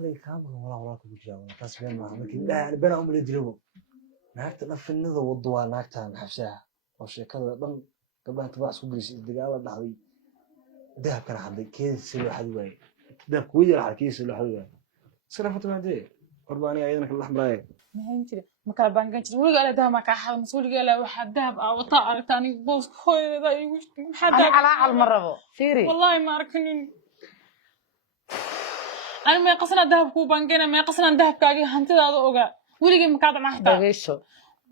عقلي كامل والله كبجاوة تصبح معه لكن لا بنا أم اللي يدربوا ناكت نف النذا والضوء ناكتها نحشاها وشي كذا ضم قبل تبع سوق الدقاوة النحوي ده كان حد كيس سلو حد وين ده كويد على كيس سلو حد وين سلفت ما دي قرباني أيضا كل أحمر ما هنتي ما كان بانجان تقول قال ده ما كان حد مسؤول قال واحد ذهب أو طائر تاني بوس خوي ذا يمش حد أنا على المرة فيري والله ما أركنين أنا ما يقصنا ذهب كوب بانجان ما يقصنا ذهب كاجي هنتي هذا أوجا ولقي مكاد محتا دقيشو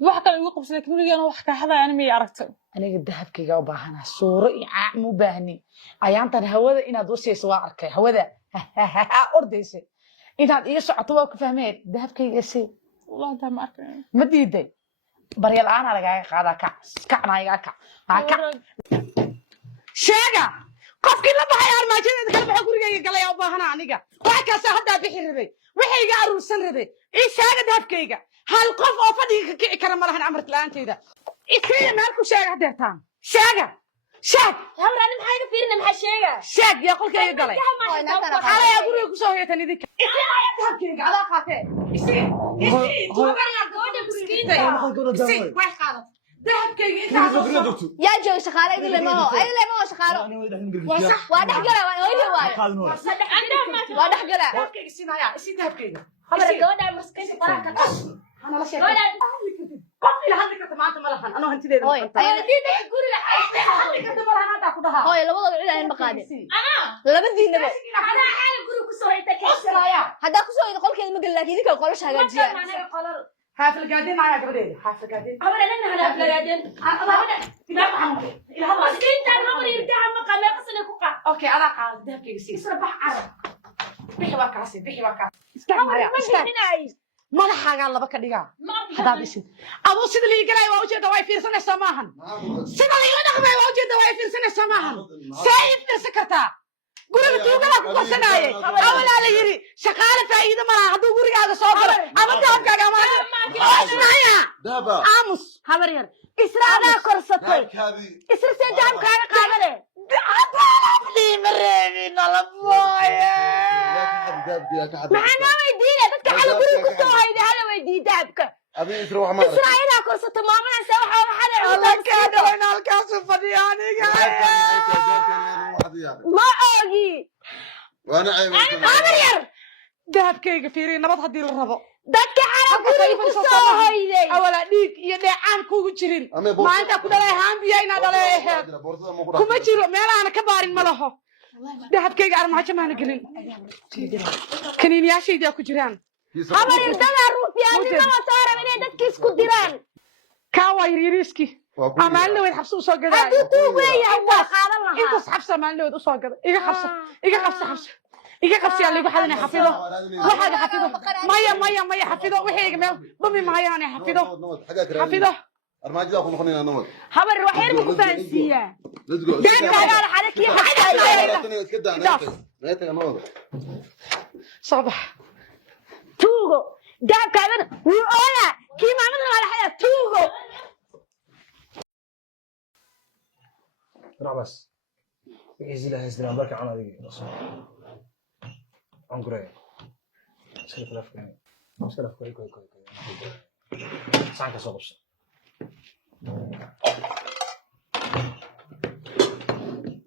وحكى يوقف لك ولقي أنا وحكى هذا يعني ما يعرفت أنا الذهب كي جاوب أنا صورة مو باهني أيام ترى هوذا إن دوسي سواء أركي هوذا أرديسي إن هذا إيش عطوك فهمت ذهب كي جسي والله ده ما أركنين مديدي بريال أنا على قاعد كعنا يقع شاقة قف كلا بحي أرماجين كلا بحي قرية قلا يا أباهنا عنيقة وحكا سهدا بحي ربي وحي قارو السن ربي إيه شاقة ذهب كيقة هل قف أفضي كرم مرحن عمرت الآن تيدا إيه مالكو شاقة ديرتان شاقة شاق همر أنا محايدة فيرنا محا شاقة شاق يقول كي قلا على يا قرية كسوهية تنيدك إيه ذهب كيقة على خاتين إيه إيه واحد قادت ذهب كيقة يا جو شخالة إذا لما هو أيضا لما هو شخالة واضح قلا واضح قلا ذهب كيقة سينايا إيه ذهب كيقة همر الجودة مرسكين طلاقة أنا لا شيء قفل هذيك كمان تملحن أنا هنتي ذي أيوة تيجي تقولي لحالك هذيك تملحن هذا كلها هاي لما ضل عيلة المقادم لا بدي نبغى هذا كسوة إذا قول كلمة قل لك إذا كل قولش هجاجيا حافل قاعدين معايا قبلين حافل قاعدين أوكي أنا قاعد ذهب كي يصير سربح عرب بحي وكاسي بحي وكاسي ما لها حاجة الله بكريها هذا بيصير أبو سيد اللي يقرأ يواجه دواء في سنة سماهن سيد اللي يقرأ يواجه دواء في سنة سماهن سيد نسكتها قولوا بتوقع لك سناية أولا على يري شغالة فايدة ما عدو قولي هذا صابر أما دهب كاما سنايا دهبا آموس هبرير إسراء كورستي إسراء سيدام كايا قابلة دهبا لي مريني نلبويا معنا ويدينا تتكحل قولي كسوة هيدا هلا ويدي دابك أبي تروح معك إسرائيل كورسة ماما نسوي حاجة الله كادر أنا الكاس فدياني ما أجي وأنا عيب هبرير دهب كيك فيري نبض هدي الربع dadka xalaquri ku soo hoyday awala dhiig iyo dheecaan kugu jirin maanta ku dhalay haambiya inaad dhaleeheed kuma jiro meelaana ka baarin ma laho dahabkayga armaajo maana gelin kaniiniyaashayda ku jiraan habar irdada ruufyaanimada saara inay dadkii isku diraan kaa waa yaryariiski amaalna weyd xabsi usoo gadaa hadduu tuug leeyahay waa qaadan lahaa intaas xabsi amaalna weyd usoo gada iga qabsa xabsi iga qabsi yaa liigu xadanay xafido waxaaga xafido maya xafido wixayga meel dhumi maayaane xafido أرماجي أكون خلينا نمط habar wax yar ku faansiiyaa let's go dadka xalaqii ناتي نمط صباح tuugo daabkaadan wuu ooyaa kii maamada wala xaya tuugo بس يزيل هزنا بركة عنا ذي عنقري سلف كوي سانك صوبش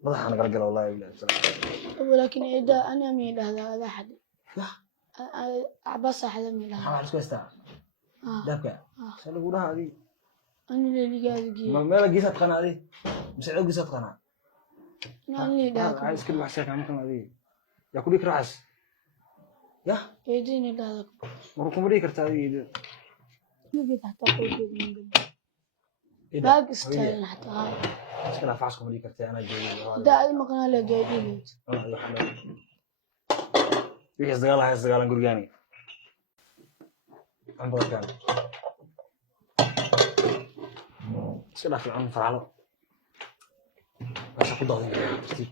ما أنا قرقل والله يبلع ولكن إذا أنا أميل هذا أحد عباس أحد أميل أنا عارف كويس تاع دابك سألوا لها هذه أنا اللي قاعد ما لقيت قناة هذه مسعود قصة قناة أنا اللي قاعد عايز كل واحد شايف عمكم هذه يا كلك راس يا يديني هذا مركم بريك هذه ما تحت قلبي من باقي ستايل حتى هاي مشكلة فعصكم بريك أنا جاي ده المقنع اللي جايبينه في إصدقال نقولياني عم بركان مشكلة في عم فرعله بس أخذ ضغطين كتير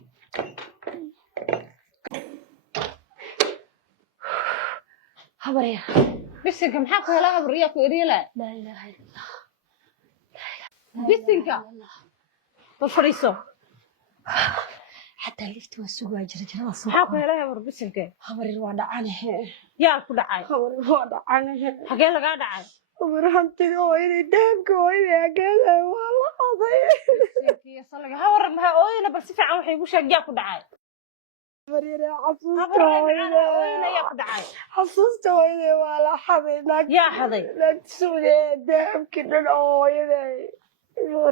habarya bisinka maxaa ku helaa habriya ku eriila لا إله إلا الله bisinka bal fadhiiso حتى لفت وسوق جرجرة maxaa ku صوت helay habar bisinke خبر الوضع عنه yaa ku dhacay خبر الوضع عنه xagee lagaa dhacay خبر هنتي وين دامك وين كذا والله عظيم sinkiya salaga habar maxaa ooyina bal si fiican waxay igu sheeg yaa ku dhacay مريرة habar ooyina yaa ku dhacay حصصت وين ولا حبيبك yaa xaday لا تسوي دامك وين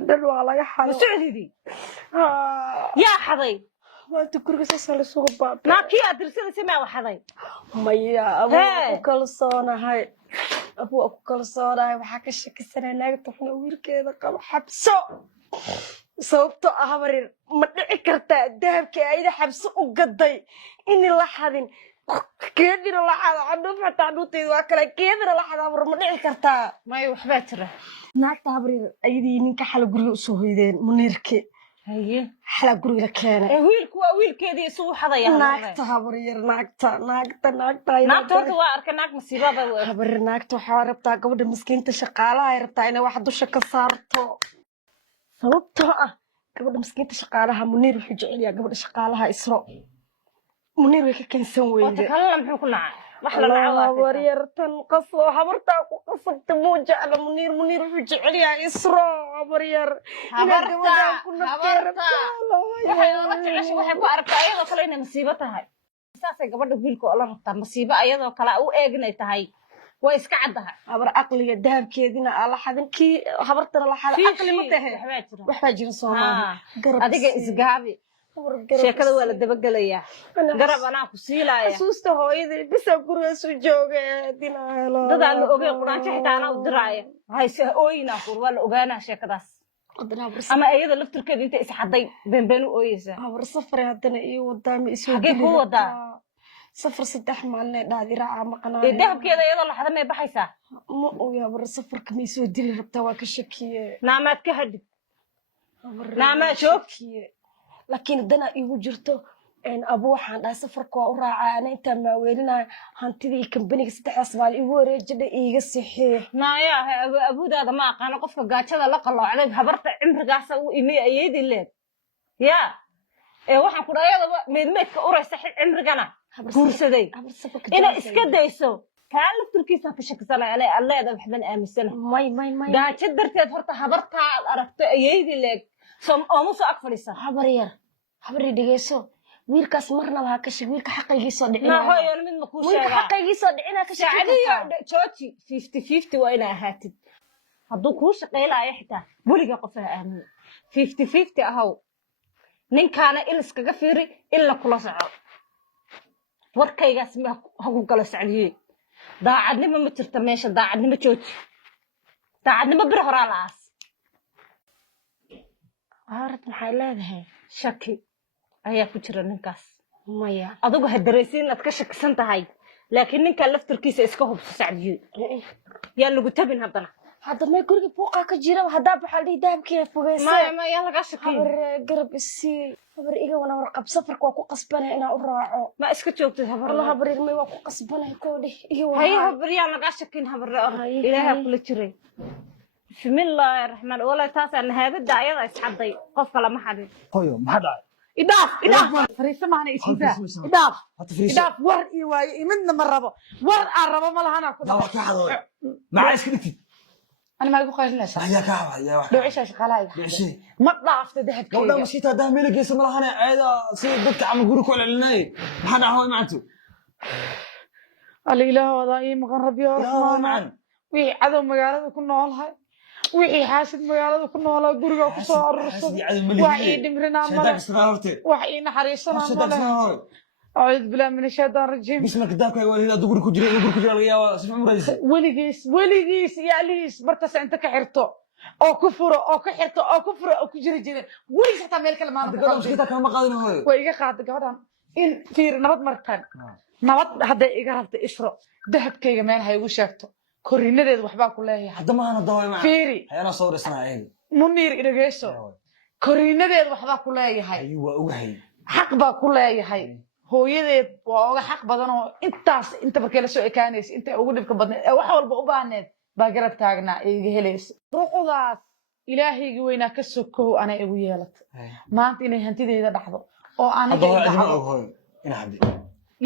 دل ولا ma حد socdidii yaa xaday ما تكرك سال سوق باب naakii aad dirsadaysa maa waxaday ميا أبو Hey. كل صونة هاي أبو كل صونة هاي وحكى شك السنة ناقة إحنا ويركينا قام حبسه sababtoo ah habarin ma dhici kartaa dahabkii ayda xabsi u gaday in la xadin keedina la xado cadhuuf xataa dhuuteedu waa kale keedina la xado habar ma dhici kartaa maya waxbaa jira naagta habarin ayadii ninka xala guriga usoo hoydeen muniirki haye xala guriga keenay wiilku waa wiilkeedii isugu xadaya naagta habaryar naagta naagta horta waa arkay naag masiibada habaryar naagta waxaa rabtaa gabadha miskiinta shaqaalaha ay rabtaa inay wax dusha ka saarto sababtoo ah gabadha miskiinta shaqaalaha muniir wuxuu jecel yahay gabadha shaqaalaha isro muniir way ka keensan wata weyde kalena muxuu ku nacay wax la nacay habaryartan qasoo habartaa ku qasabta muu jecla muniir wuxuu jecel yahay isro habaryar waxay oola jecesha waxay ku aragtaa ayadoo kale inay masiibo tahay saasay gabadha wiilka oola rabtaa masiibo ayadoo kale u eeginay tahay way iska caddahay habar aqliga dahabkeedina aa la xadin kii habartana la xada aqli ma tahe waxbaa jira soomaaha adiga isgaabi sheekada waa la dabagelayaa garab anaa ku siilaaya xasuusta hooyadii bisa gurigaas u jooga dadaa la ogey quraanjo xitaa anaa u diraaya hayse ooyinaa kur waa la ogaanaa sheekadaas ama iyada laftirkeeda inta isxaday beenbeen u ooyeysaa habar safar haddana ii wadaa ma isoo xagee kuu wadaa safar 3 maalin dhaadi raaca maqnaa ee dahabkeeda iyadoo la xada may baxaysaa ma oga habar safarka ma isoo dili rabtaa waa ka shakiye naamaad ka hadhid naamaa joogkiye laakiin dana igu jirto abu waxaan dhahay safarka waa u raacaa ana intaa maaweelinayo hantidii kambaniga 3 maal igu wareejida iiga sixee naayaa abuudaada ma aqaano qofka gaajada la qaloocday habarta cimrigaasa u imay ayeedii leed yaa ee waxaan ku dhahay ayadaba meedmeedka uraysa cimrigana guursaday inay iska dayso kaa laftirkiisa ka shakisanay anay alleeda waxban aaminsana may gaajo darteed horta habartaa aragto ayeedii leeg oomu soo ag fadhiisa habari dhegeyso wiilkaas marnaba ha ka sheeg wiilka xaqaygiisoo dhicina hooyan mid ma kuu sheegaa wiilka xaqaygiisoo dhicina ka sheeg saacadiyo jooji 50-50 waa inaa ahaatid hadduu kuu shaqaylaayo xitaa weligaa qof ha aamin 50-50 ahow ninkaana il iskaga fiiri ilna kula soco warkaygaas ma hagu gala socdiyey daacadnimo ma jirta meesha daacadnimo jooji daacadnimo bir horaa la aas aarad maxay leedahay shaki ayaa ku jira ninkaas maya adigu ha dareysiin inaad ka shakisan tahay laakiin ninkaa laftirkiisa iska hubso sacdiyey yaa lagu tabin haddana hadda may guriga buuqaa ka jira haddaa baxaa dhihi dahabkii fogeysa maya lagaa shakiy habar garab isii habar iga wana warqab safarka waa ku qasbanay inaa u raaco ma iska joogtid habar alla habar may waa ku qasbanay koo dheh iga wana haye habar yaa lagaa shakin habar ilaaha kula jiray bismillaahi raxmaan wala taasa nahaabada ayada isxaday qof kale ma xadin qoyo maxaa dhacay idaaf fariiso maana isiisa idaaf war iyo waayo imidna ma rabo war aan rabo ma lahana ku لا واحد هذا ما عايز كنتي ana ma igu qaylinaysaa هيا كعبة يا واحد dhoocisha shaqaalaha بيعشي ma dhaafta قبل dahabkeyga ما مشيت هذا ميلك يسمى لها أنا عيدا سيد دك عم يقولوا كل العناية ما حدا هو معنته alla ilaahooda ii maqan rabbiyo يا raxmaana معن wixii cadow magaalada ku noolahay wixii xaasid magaalada ku noolaa guriga ku soo حاسدي aruursaday عاد ملك wax ii dhimrinaa شيطانك male استغربتي wax ii naxariisanaa شيطانك male استغربتي acuudu billahi min ashaytaan rajiim بسمك داك هو هذا دغري كجري يا سمع مريس weligiis iyo alihiis bartaas inta ka xirto oo ku furo oo ka xirto oo ku furo oo ku jiri jire weligiis xataa meel kale maanta قدام مشيتها كان ما قادر هو way iga qaaday gabadhan in fiir nabad martaan nabad hadday iga rabto isro dahabkayga meel ha igu sheegto korinadeed waxbaa ku leeyahay حتى ما انا ضوي معي fiiri انا صور سنه عيد muniir idhageyso korinadeed waxbaa ku leeyahay ايوه اوهي xaq baa ku leeyahay hooyadeed waa oga xaq badan oo intaas inta markay la soo ekaanaysa intay ugu dhibka badneed ee wax walba u baahneed baa garab taagnaa ee iga helaysa ruuxdaas ilaahaygi weynaa ka sokow anay igu yeelata maanta inay hantideyda dhacdo oo aniga هذا هو iga أدنى habo هو إن حدي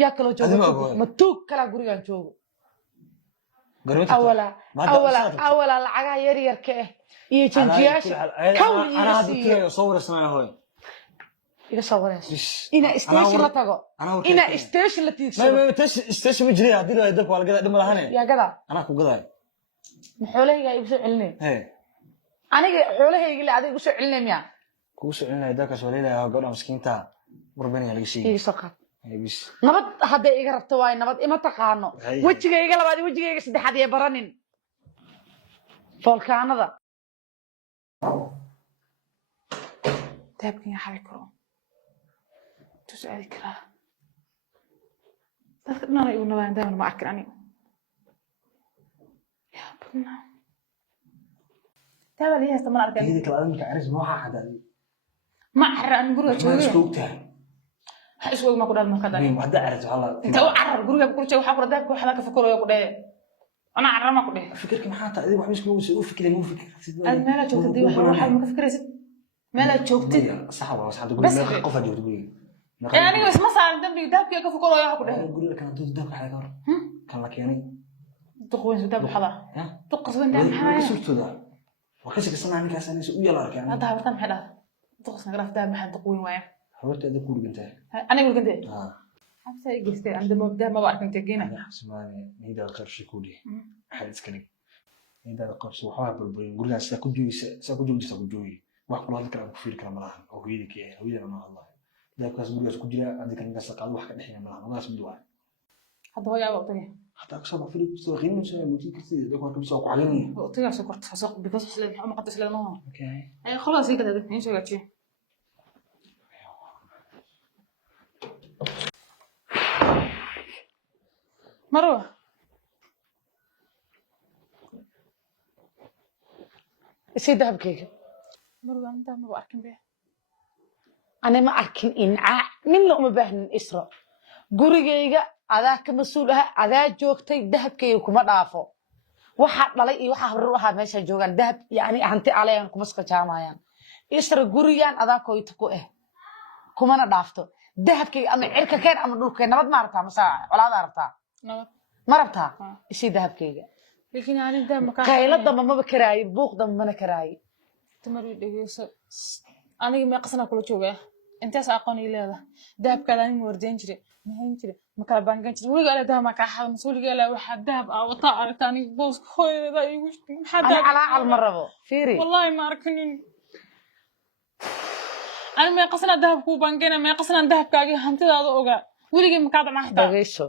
yaa kaloo Adima jooga ogoon. ma tuug kala gurigaan joogo قرمت awala lacagaha yar yarka ah iyo janjiyaasha kawli أنا iga هذا siiye كله صور اسمه هو iga soo warayso بس inaa station la tago أنا هو inaa station la tiigsado ما استيش مجري هذي لو يدك ولا كذا دم لهنا yaa gadaa أنا كو قضاي ma xoolahaygaa igu soo celinay هي aniga xoolahayga le adiga igu soo celinay miyaa كوس إنه يدك سؤالي لا قرنا مسكين تا وربنا على شيء iga soo qaad هي بس nabad hadday iga rabto waayo nabad ima taqaano Hay. wejigayga labaad iyo wejigayga saddexaad iyo baranin foolkaanada dahabkan yaa xali karo tus aadi karaa dadka dhanana igu nabaan daaman ma arkin aniga yaa badnaa daabad ii haysta mana arkin هذيك الأدم كعرس ما حد ma carar ani guriga ما jooga سكوتها ha iswoog ma ku dhaal marka dani مين بعد عرس والله inta u carar guriga ku jooga waxa ku dahabka waxa ka fakarayo ku dhee ana carar ma ku dhee فكرك ما حتى هذي واحد مسكين وفكر مو فكر aad meelaad joogtid dii waxa ma ka fikraysid meelaad joogtid صح والله صح تقول بس ما قفا جوت تقول ee aniga isma saaran dambiga dahabka ka fakarayo waxa ku dhee يقول لك انا دوت دبك حاجه كان لك يعني duqweyn dahab xada ها duqweyn dahab maxaa سوتو ده وكسك سنه انا كاس انا سو يلا كان hadda habartan maxay dhahay duqsna garaf dahab maxaa duqweyn waaya حاولت ادك كل بنت aniga wilkante اه habsa ay geystay anda ma dahab ma arkin teegina انا حسماني نيدا قرش كودي حد اسكني نيدا قرش وحا بربرين غورغا سا كجوي wax kula hadal kara ku fiir kara malahan oo hooyadii ka hooyadana ma Allah daabkaas gurigaas ku jira adiga kan gas qaad wax ka dhexeeya malahan wadaas mid waa hadda hooyaa waa tagay حتى أكسب في سو خلينا نسوي موتي كثير ده كان بيسوق علينا waa tagay soo korta soo bikaas isla ma qadis la ma اوكي ay خلاص ii kada in soo gaajay marwa isi dahabkayga marwa inta ma arkin bee أنا ما أركن إن من لو ما بهن إسراء gurigayga adaa ka mas'uul ah adaa joogtay dahabkayga kuma dhaafo waxa dhalay iyo waxa hore waxa meesha joogan dahab yaani hanti aleen kuma iska jaamayaan isra gurigan adaa koyta ku ah kumana dhaafto dahabkayga ama cirka keen ama dhulka nabad ma aragtaa masa walaad aragtaa nabad ma aragtaa isi dahabkayga laakiin aan inta ma ka qaylada ma karaayi buuqda ma karaayi tamar dhigeyso aniga ma qasna kula joogaa intaas aqoon ii leedahay dahabka aan ma wardeyn jiray maxay jiray ma kala bangan jiray waliga ala dahab ma ka xad masuuliga la waxa dahab wata aragtani boos hooyada igu xada ala al marabo fiiri wallahi ma arkanin ana ma qasna dahab ku bangana ma qasna dahabkaaga hantidaada oga waliga ma ka dhamaxta dageyso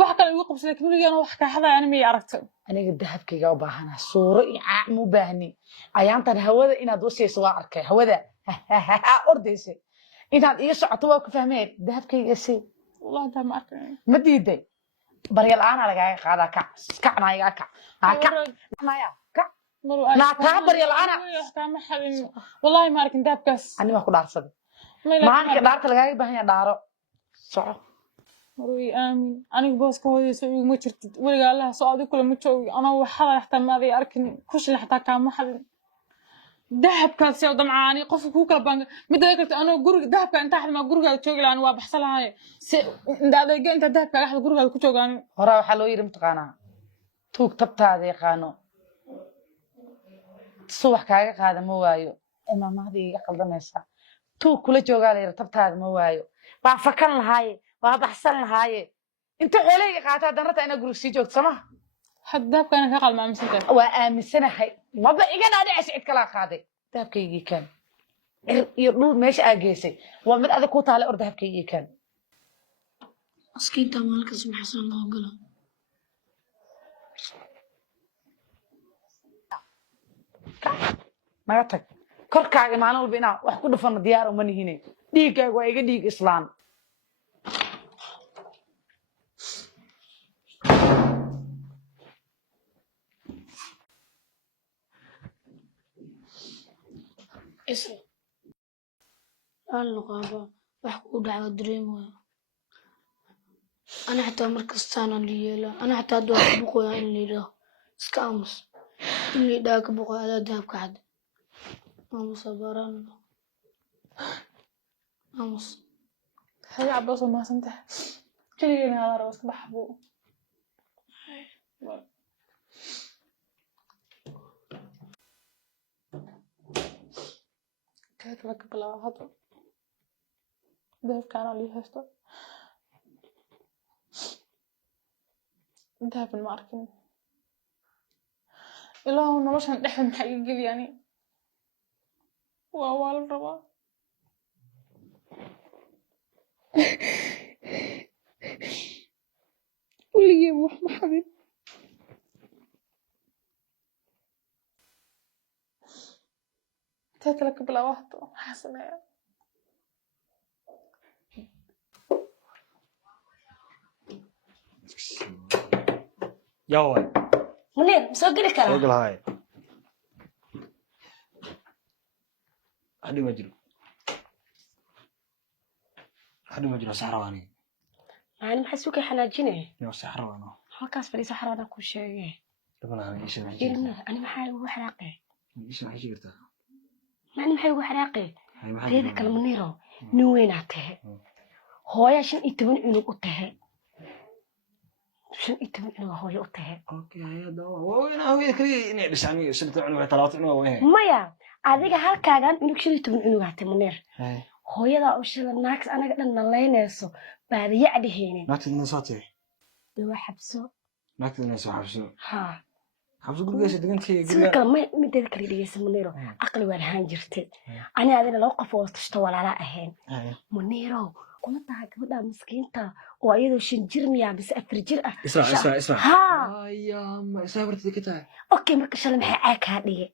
wax kale igu qabsay waliga wax ka xada ana ma aragtay aniga dahabkayga u baahana suuro iyo mu baahni ayaantan hawada inaad wasiiso waa arkay hawada ordayse inaad iyo socoto waa ku fahmeen dahabkayga si والله ده ما أكل مديدة بريال أنا لقى قاعدة كعنا يا كع ما يا كع ما تعب بريال أنا والله ما أركن ده بكس أنا ما أقول عصبي ما أنك دارت لقى بهني دارو صح مروي آمين أنا بس كهودي يسوي مشرت ولا قال لها صعد كل مشوي أنا وحلا حتى ما ذي أركن كوش اللي حتى كان محل دهب كان سيو دمعاني قف كوكا بان مدركت انا غرغ دهب كان تحت ما غرغا جوغلان وا بخسلهاي اندادayga inta dahab ka xad gurigada ku joogaan hore waxa loo yiri mtaqaana tuug tabtaada yaqaano subax kaaga qaada ma waayo imaamahadii iga qaldanaysa tuug kula joogaa leeyahay tabtaada ma waayo waa fakan lahaay waa baxsan lahaay inta xooleyga qaata danrata ina guriga sii joogto sama had dahabka ana ka qalma amisanta waa aamisanahay maba iga dhaadhicaysa cid kala qaaday dahabkaygii kan iyo dhul meesha aa geysay waa mid adag ku taale or dahabkaygii kan askiinta maalkas maxsan loo galo naga tag korkaaga maalin walba inaa wax ku dhufano diyaar uma nihine dhiiggaaga waa iga dhiig islaan isra alqaba wax ku dhaco dareemayo ana xataa markastaana liyeela ana xataa hadda wax buqoya in liidho iska aamus in liidhaa ka buqo adaa dahabka xad aamus abaaraan aamus حاجة عباس ما سنته كلي أنا على راسك بحبه كيف لك بلا هذا ده كان عليه هسه ده في الماركين إلا هو نمشي نحن حقيقي يعني وأول الربا واللي يروح محبي تاكلك بلا واحدة حسنة يلا منير مسوق لك شغل انا هاي حد ما جرى سحرواني انا ما حسوك حناجينه يا سحروانه halkaas fadhiisa xaraada ku sheegay طبعا انا ايش ilma ani maxay ugu xaraaqay ايش راح يجي قرتها ani maxay ugu xaraaqay هاي ما teeda kale Muniro nin weyn aad tahay hooyo 15 cunug u tahay 15 cunug hooyo u tahay اوكي هيا دوا وين هوي كلي اني دشاني سنه عنو 3 عنو وين maya adiga halkaagan cunug 15 cunug aad tahay Munir هاي hooyada u shila naag anaga dhan nalaynayso baadiya adhiheen ناكت النصاتي dawa xabso ناكت الناس حبسو ha حبسو كل شيء دقنتي sida kale ma mideeda kale dhigaysa Muniro aqli waan ahaan jirtay ani adina loo qof oo tashto walaala ahayn Muniro kuma tahay gabadha miskiinta oo iyadoo 5 jir miyaa mise 4 jir ah اسمع ha يا ما سافرت كتا okay marka shalay maxay ka dhigay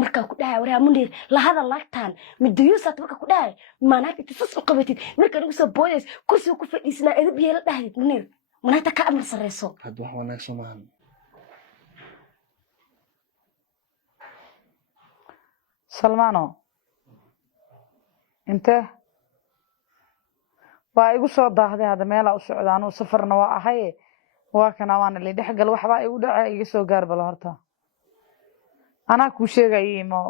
marka ku dhahay waraa Munir la hadal laagtaan midiyuusat marka ku dhahay maanaagta tifas u qabatid marka lagu soo boodays kursi ku fadhiisnaa edab yeela dhahayd Munir manaagta ka amar sareyso هاد wax wanaagsan maahan salmaano intee waa igu soo daahday hadda meelaa u socda anuu safarna waa ahay waa kana waana la dhexgal waxbaa igu dhaca iga soo gaar bala horta anaa kuu sheegayay imo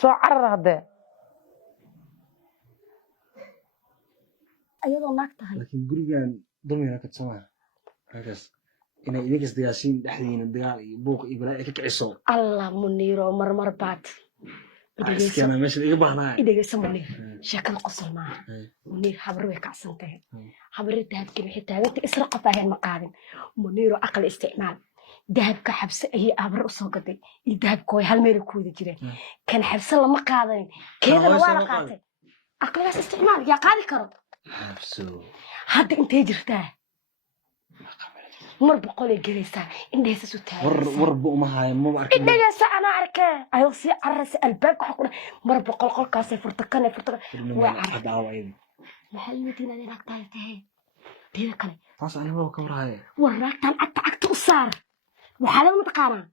soo carar haddee ayadoo naag tahay laakiin gurigan dumina ka samaa halkaas inay idinkas diyaashin dhexdiina dagaal iyo buuq iyo balaa ay ka kiciso allah Muniro marmar baad iskana meesha iga baahnaa idagaysa Munir sheekada qosol maaha Munir habar way kacsan tahay habarii dahabkii wixii taaganta isra qof ahayn ma qaadin Muniro aqal isticmaal dahabka xabse ayay habar u soo gaday iyo dahabka way hal meel ku wada jireen kan xabse lama qaadanin keedana waa la qaatay aqligaas isticmaal yaa qaadi karo xabso hadda intee jirtaa mar boqol ay gelaysaa indhaysa soo taagay warba uma hayo ma arkin indhaysa ana arkay ayuu si carras albaabka waxa ku dhahay mar boqol qolkaas ay furtakan waa carras daawayay maxay midina inay ragtaay tahay teeda kale taas aniga ka warhaye warraagtan agta u saar waxaa laga mataqaanaa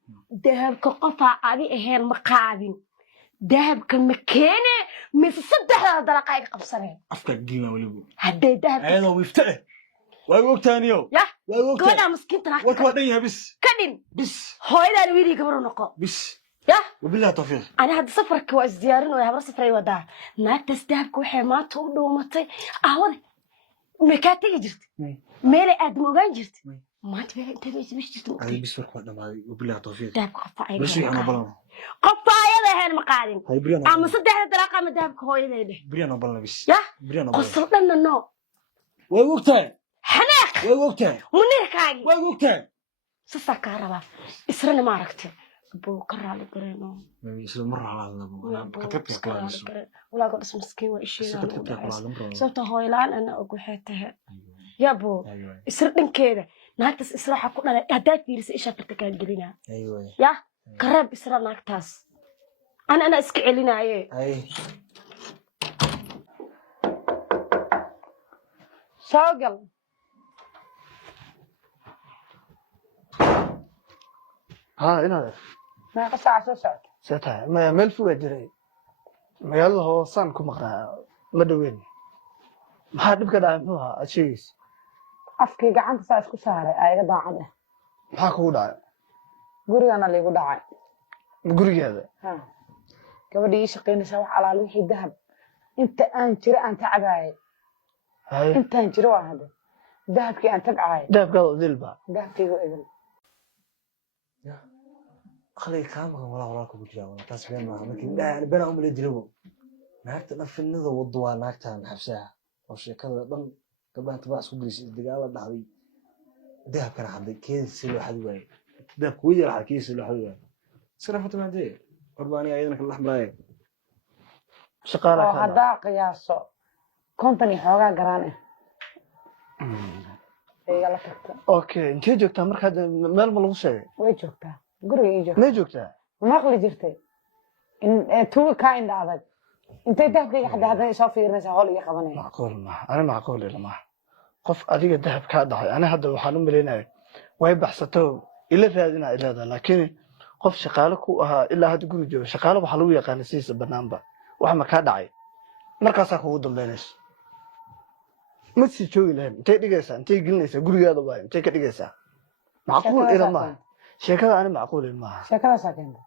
dahabka qofaa adi ahayn ma qaadin dahabka ma keene mise saddexda dalaqa ay qabsaneen afka diima waliba hadday dahab ayadoo wiftay way ogtaaniyo ya way ogtaaniyo gabadha miskiinta warka waa dhan yahay bis kadhin bis hooyadaan wiilii gabar u noqo bis ya wabillahi tawfiiq أنا هاد سفرك وازديارين ويا هبر سفري ودا ناقص دهبك وحي ما تودو ومتي أهود مكاتي جرت ميلي أدموغان جرت ما تبي أنت مش جرت هاي بس فرق واحدة معي وبالله توفيق دهبك قفاية بس أنا بلنا قفاية ذهن مقادم هاي بريانا أما صدق هذا الرقم دهبك هو يده بريانا بلنا بس يا بريانا بلنا قصر لنا النوم way ogtahay حناق way ogtahay منير كاجي way ogtahay سسا كهرباء إسرنا ما ركت أبو كرر على قرينه isla mar raacada katabka kalaas ولا قد اسم مسكين وإشي katabka kalaas sababta hooylaan ana ugu xeetahay yabo isra dhankeeda naagtaas israaxa ku dhalay hadaad fiiriso isha tarta kaan gelina ya kareeb isra naagtaas ana iska celinaaye soogal ها إنا meeqa saaca soo socota ساتها ما ملف وجري ما يلا هو صان كم قرا ما دوين ما حد بكذا هو أشيس afkii gacanta saa isku saaray ayaga daacad ah ما كود عاي gurigana liigu dhacay قري هذا gabadhii ii shaqaynaysaa wax alaal wixii dahab inta aan jiro aan tacbaayay هاي intaan jiro waa hada dahabkii aan tabcaayay دهب قال ذلبا dahabkayga idin خلي كامل ولا كوجا ولا تسبين ما لكن يعني بين أم اللي يجربوا ناكت نف النذا والضوء ناكتها نحبسها وشي كذا ضم قبل تبع سوبريس الدقالة الدعوي دهب كان حد كيس سلو حد وين دهب كويس راح كيس سلو حد وين صرفت ما دي قرباني أيضا كل الأحمر هاي شقالة oo كذا haddaa qiyaaso company xoogaa garaan ah igala tagta اوكي انت جوجتا مرك هذا مال ما لو شيء way joogtaa guriga ii joogtaa ما جوجتا maqli jirtay in tuuga kaa indha adag intay dahabkayga xadda haddana isoo fiirinaysaa hol iga qabanaya معقول ما انا معقول ولا ما قف اديك الذهب كا دحي انا هذا waxaan u maleynaa way baxsato ila raadina ilaada laakiin qof shaqaale ku ahaa ilaa hadda guri jooga shaqaale waxa lagu yaqaan siisa banaanba wax ma ka dhacay markaas ku dambeynayso ma si joogi lahayn intay dhigaysaa intay gelinaysaa gurigaada waa intay ka dhigaysaa معقول إلى ما شكلها أنا معقول ما sheekadaasaa keenta